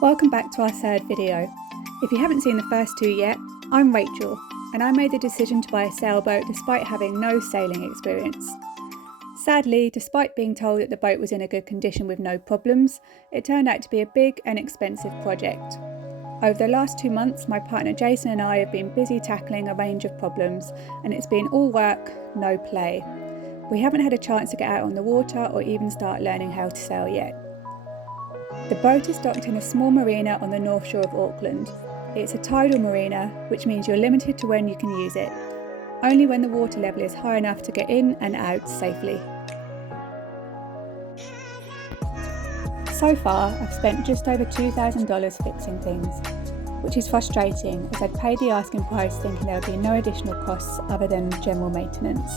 Welcome back to our third video. If you haven't seen the first two yet, I'm Rachel, and I made the decision to buy a sailboat despite having no sailing experience. Sadly, despite being told that the boat was in a good condition with no problems, it turned out to be a big and expensive project. Over the last 2 months, my partner Jason and I have been busy tackling a range of problems, and it's been all work, no play. We haven't had a chance to get out on the water or even start learning how to sail yet. The boat is docked in a small marina on the north shore of Auckland. It's a tidal marina, which means you're limited to when you can use it, only when the water level is high enough to get in and out safely. So far, I've spent just over $2,000 fixing things, which is frustrating as I'd paid the asking price thinking there would be no additional costs other than general maintenance.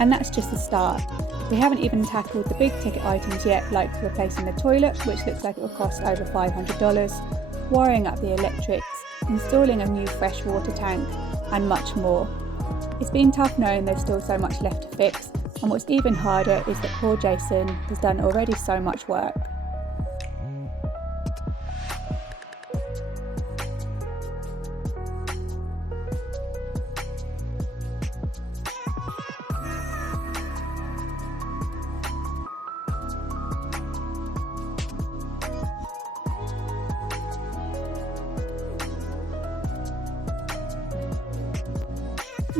And that's just the start. We haven't even tackled the big ticket items yet, like replacing the toilet, which looks like it will cost over $500, wiring up the electrics, installing a new freshwater tank, and much more. It's been tough knowing there's still so much left to fix, and what's even harder is that poor Jason has done already so much work.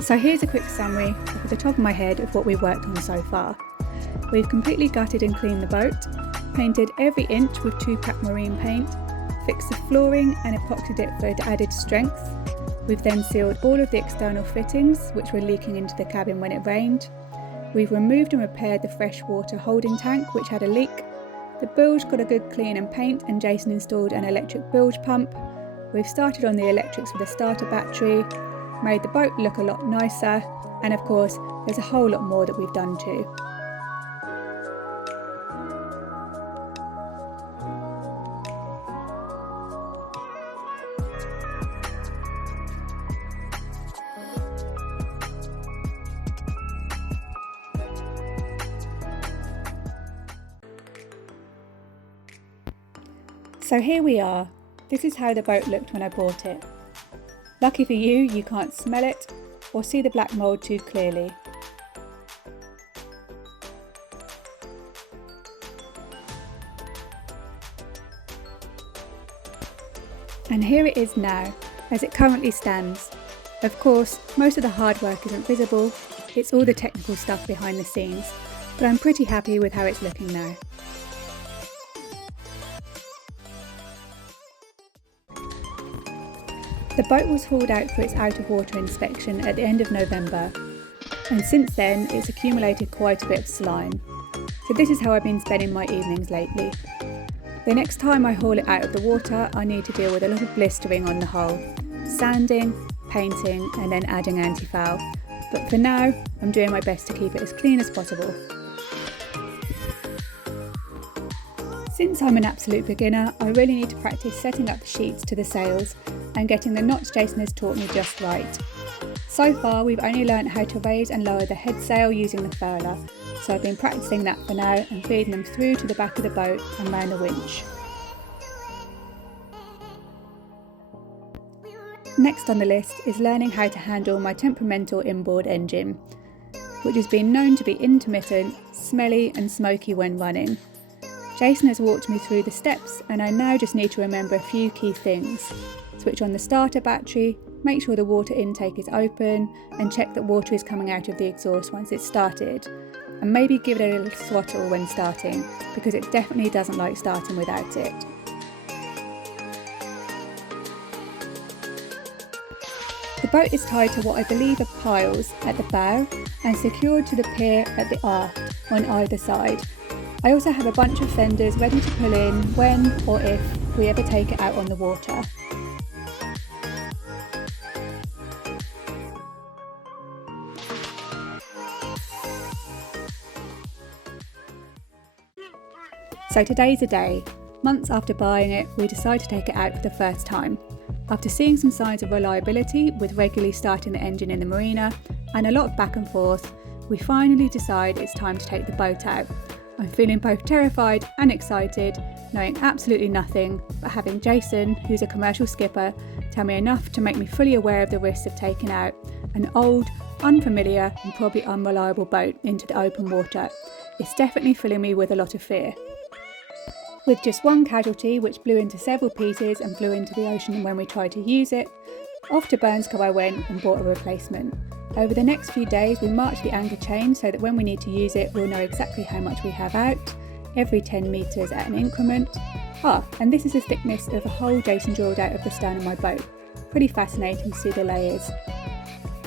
So here's a quick summary off the top of my head of what we've worked on so far. We've completely gutted and cleaned the boat, painted every inch with 2-pack marine paint, fixed the flooring and epoxied it for added strength. We've then sealed all of the external fittings which were leaking into the cabin when it rained. We've removed and repaired the freshwater holding tank which had a leak. The bilge got a good clean and paint, and Jason installed an electric bilge pump. We've started on the electrics with a starter battery, made the boat look a lot nicer, and of course there's a whole lot more that we've done too. So here we are. This is how the boat looked when I bought it. Lucky for you, you can't smell it or see the black mould too clearly. And here it is now, as it currently stands. Of course, most of the hard work isn't visible, it's all the technical stuff behind the scenes, but I'm pretty happy with how it's looking now. The boat was hauled out for its out-of-water inspection at the end of November, and since then it's accumulated quite a bit of slime. So this is how I've been spending my evenings lately. The next time I haul it out of the water, I need to deal with a lot of blistering on the hull, sanding, painting, and then adding anti-foul. But for now, I'm doing my best to keep it as clean as possible. Since I'm an absolute beginner, I really need to practice setting up the sheets to the sails and getting the knots Jason has taught me just right. So far we've only learnt how to raise and lower the head sail using the furler, so I've been practicing that for now and feeding them through to the back of the boat and round the winch. Next on the list is learning how to handle my temperamental inboard engine, which has been known to be intermittent, smelly and smoky when running. Jason has walked me through the steps, and I now just need to remember a few key things. Switch on the starter battery, make sure the water intake is open, and check that water is coming out of the exhaust once it's started. And maybe give it a little throttle when starting, because it definitely doesn't like starting without it. The boat is tied to what I believe are piles at the bow and secured to the pier at the aft on either side. I also have a bunch of fenders ready to pull in when or if we ever take it out on the water. So today's the day. Months after buying it, we decide to take it out for the first time. After seeing some signs of reliability with regularly starting the engine in the marina and a lot of back and forth, we finally decide it's time to take the boat out. I'm feeling both terrified and excited, knowing absolutely nothing, but having Jason, who's a commercial skipper, tell me enough to make me fully aware of the risks of taking out an old, unfamiliar and probably unreliable boat into the open water. It's definitely filling me with a lot of fear. With just one casualty, which blew into several pieces and flew into the ocean when we tried to use it, off to Burnsco I went and bought a replacement. Over the next few days we marched the anchor chain so that when we need to use it we'll know exactly how much we have out, every 10 metres at an increment. And this is the thickness of a hole Jason drilled out of the stern of my boat. Pretty fascinating to see the layers.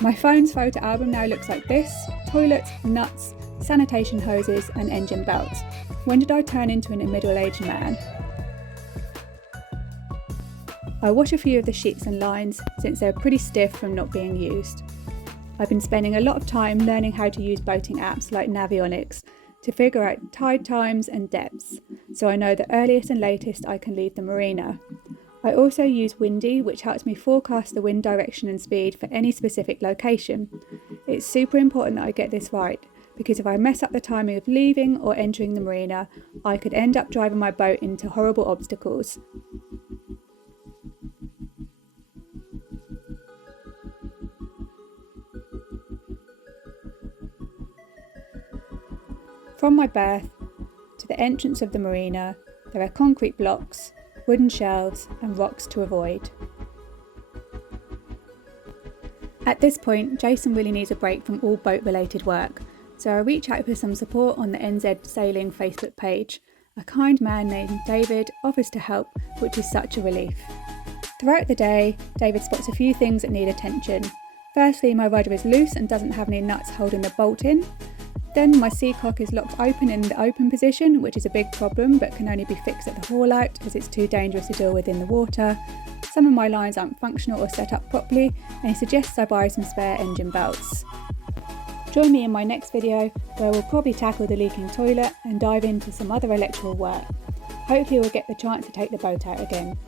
My phone's photo album now looks like this: toilets, nuts, sanitation hoses and engine belts. When did I turn into a middle-aged man? I wash a few of the sheets and lines since they're pretty stiff from not being used. I've been spending a lot of time learning how to use boating apps like Navionics to figure out tide times and depths, so I know the earliest and latest I can leave the marina. I also use Windy, which helps me forecast the wind direction and speed for any specific location. It's super important that I get this right, because if I mess up the timing of leaving or entering the marina, I could end up driving my boat into horrible obstacles. From my berth to the entrance of the marina, there are concrete blocks, wooden shelves and rocks to avoid. At this point, Jason really needs a break from all boat-related work, so I reach out for some support on the NZ Sailing Facebook page. A kind man named David offers to help, which is such a relief. Throughout the day, David spots a few things that need attention. Firstly, my rudder is loose and doesn't have any nuts holding the bolt in. Then my seacock is locked open in the open position, which is a big problem but can only be fixed at the haul out as it's too dangerous to deal with in the water. Some of my lines aren't functional or set up properly, and he suggests I buy some spare engine belts. Join me in my next video where we'll probably tackle the leaking toilet and dive into some other electrical work. Hopefully we'll get the chance to take the boat out again.